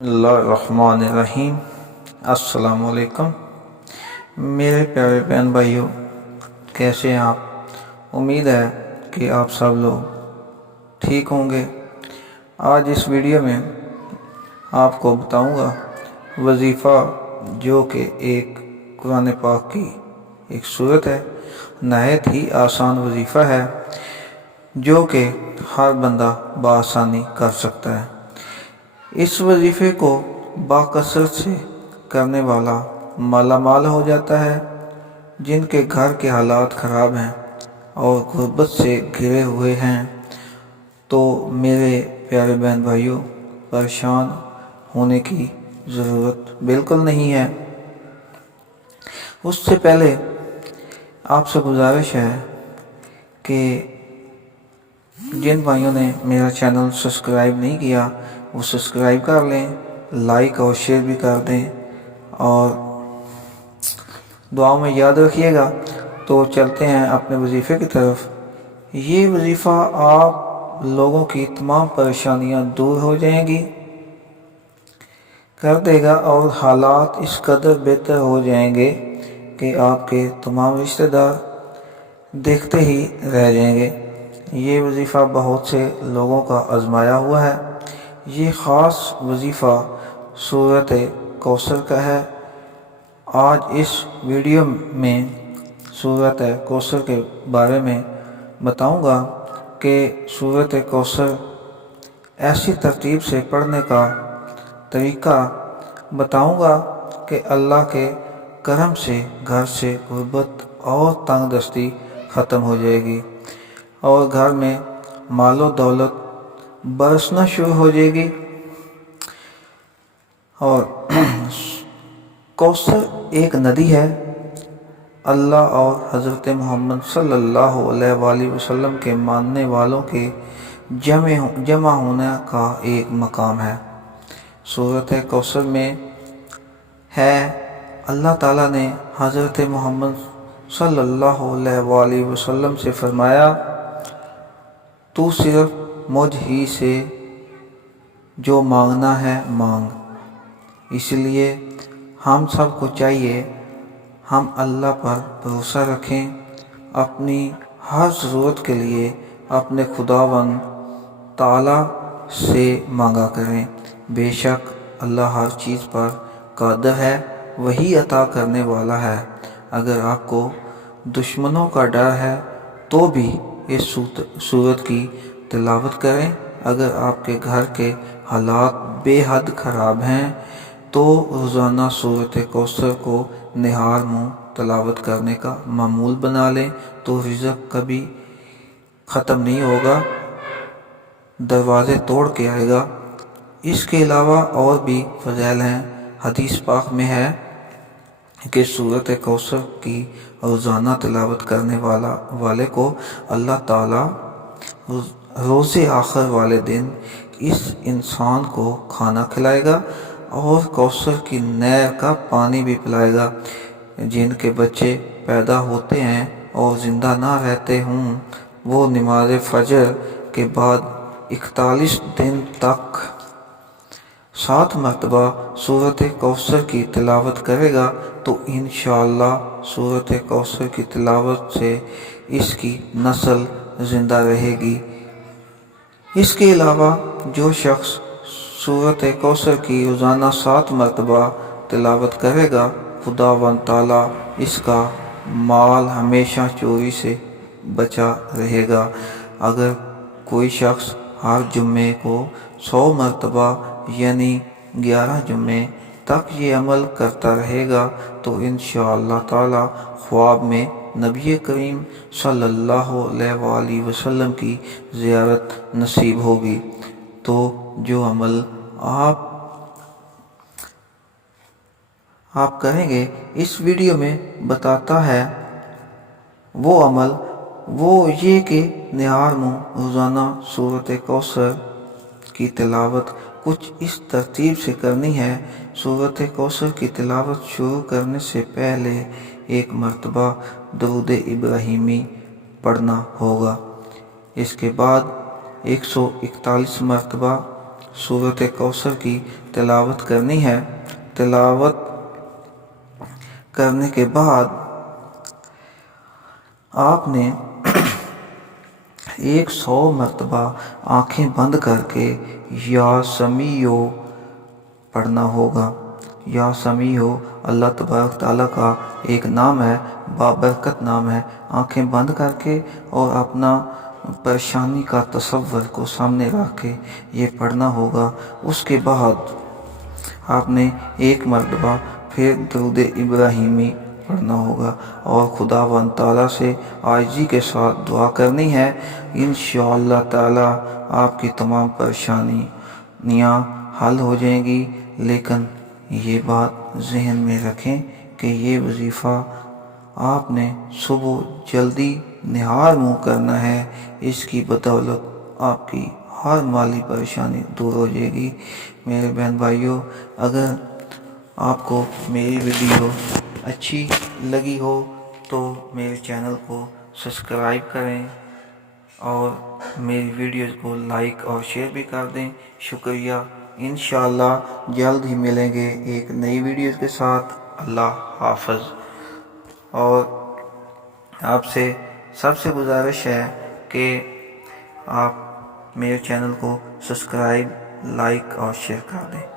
बिस्मिल्लाहिर्रहमानिर्रहीम। अस्सलाम वालेकुम मेरे प्यारे बहन भाइयों, कैसे हैं आप? उम्मीद है कि आप सब लोग ठीक होंगे। आज इस वीडियो में आपको बताऊंगा वजीफ़ा, जो कि एक कुरान पाक की एक सूरत है। नहायत ही आसान वजीफ़ा है जो कि हर बंदा बआसानी कर सकता है। इस वजीफ़े को बाकसरत से करने वाला माला माल हो जाता है। जिनके घर के हालात ख़राब हैं और गुर्बत से घिरे हुए हैं, तो मेरे प्यारे बहन भाइयों, परेशान होने की ज़रूरत बिल्कुल नहीं है। उससे पहले आपसे गुजारिश है कि जिन भाइयों ने मेरा चैनल सब्सक्राइब नहीं किया वो सब्सक्राइब कर लें, लाइक और शेयर भी कर दें और दुआओं में याद रखिएगा। तो चलते हैं अपने वजीफ़े की तरफ। ये वजीफ़ा आप लोगों की तमाम परेशानियां दूर हो जाएंगी, कर देगा और हालात इस कदर बेहतर हो जाएंगे कि आपके तमाम रिश्तेदार देखते ही रह जाएंगे। ये वजीफ़ा बहुत से लोगों का आजमाया हुआ है। ये ख़ास वजीफ़ा सूरत कौसर का है। आज इस वीडियो में सूरत कौसर के बारे में बताऊंगा कि सूरत कौसर ऐसी तरतीब से पढ़ने का तरीका बताऊंगा कि अल्लाह के करम से घर से गुर्बत और तंगदस्ती ख़त्म हो जाएगी और घर में मालो दौलत बरसना शुरू हो जाएगी। और कौसर एक नदी है। अल्लाह और हज़रत मोहम्मद सल्लल्लाहु अलैहि वसल्लम के मानने वालों के जमा होने का एक मकाम है। सूरत कौसर में है, अल्लाह ताला ने हज़रत मोहम्मद सल्लल्लाहु अलैहि वसल्लम से फरमाया, तू सिर्फ मुझ ही से जो मांगना है मांग। इसलिए हम सब को चाहिए हम अल्लाह पर भरोसा रखें, अपनी हर ज़रूरत के लिए अपने खुदावंद ताला से मांगा करें। बेशक अल्लाह हर चीज़ पर कादिर है, वही अता करने वाला है। अगर आपको दुश्मनों का डर है तो भी इस सूरत की तिलावत करें। अगर आपके घर के हालात बेहद ख़राब हैं तो रोज़ाना सूरत कौसर को निहार मुँह तिलावत करने का मामूल बना लें, तो रिज़्क़ कभी ख़त्म नहीं होगा, दरवाज़े तोड़ के आएगा। इसके अलावा और भी फ़ज़ैल हैं। हदीस पाक में है कि सूरत कौसर की रोज़ाना तिलावत करने वाले को अल्लाह ताला रोज़े आखिर वाले दिन इस इंसान को खाना खिलाएगा और कौसर की नहर का पानी भी पिलाएगा। जिनके बच्चे पैदा होते हैं और ज़िंदा ना रहते हों, वो नमाज फजर के बाद 41 दिन तक 7 मरतबा सूरत कौसर की तिलावत करेगा, तो इंशाअल्लाह सूरत कौसर की तिलावत से इसकी नस्ल ज़िंदा रहेगी। इसके अलावा जो शख्स सूरत कौसर की रोज़ाना 7 मरतबा तिलावत करेगा, खुदावंद ताला इसका माल हमेशा चोरी से बचा रहेगा। अगर कोई शख्स हर जुम्मे को 100 मरतबा यानी 11 जुम्मे तक ये अमल करता रहेगा, तो इंशाअल्लाह ताला ख्वाब में नबी करीम सल्लल्लाहु अलैहि वसल्लम की ज़ियारत नसीब होगी। तो जो अमल आप करेंगे इस वीडियो में बताता है, वो अमल वो ये कि निहार मुँह रोज़ाना सूरत कौसर की तिलावत कुछ इस तरतीब से करनी है। सूरत कौसर की तिलावत शुरू करने से पहले 1 मरतबा दरूद इब्राहिमी पढ़ना होगा। इसके बाद 141 मरतबा सूरत कौसर की तिलावत करनी है। तिलावत करने के बाद आपने 100 मरतबा आँखें बंद करके या समीओ पढ़ना होगा। या समीओ अल्लाह तबारक ताला का एक नाम है, बाबरकत नाम है। आँखें बंद करके और अपना परेशानी का तसव्वुर को सामने रख के ये पढ़ना होगा। उसके बाद आपने 1 मरतबा फिर दुरूद इब्राहिमी पढ़ना होगा और खुदावंद ताला से आजिज़ी के साथ दुआ करनी है। इंशाअल्लाह ताला आपकी तमाम परेशानियाँ हल हो जाएंगी। लेकिन ये बात जहन में रखें कि ये वजीफ़ा आपने सुबह जल्दी निहार मुँह करना है। इसकी बदौलत आपकी हर माली परेशानी दूर हो जाएगी। मेरे बहन भाइयों, अगर आपको मेरी वीडियो अच्छी लगी हो तो मेरे चैनल को सब्सक्राइब करें और मेरी वीडियोज़ को लाइक और शेयर भी कर दें। शुक्रिया। इंशाअल्लाह जल्द ही मिलेंगे एक नई वीडियो के साथ। अल्लाह हाफ़िज़। और आपसे सबसे गुजारिश है कि आप मेरे चैनल को सब्सक्राइब, लाइक और शेयर कर दें।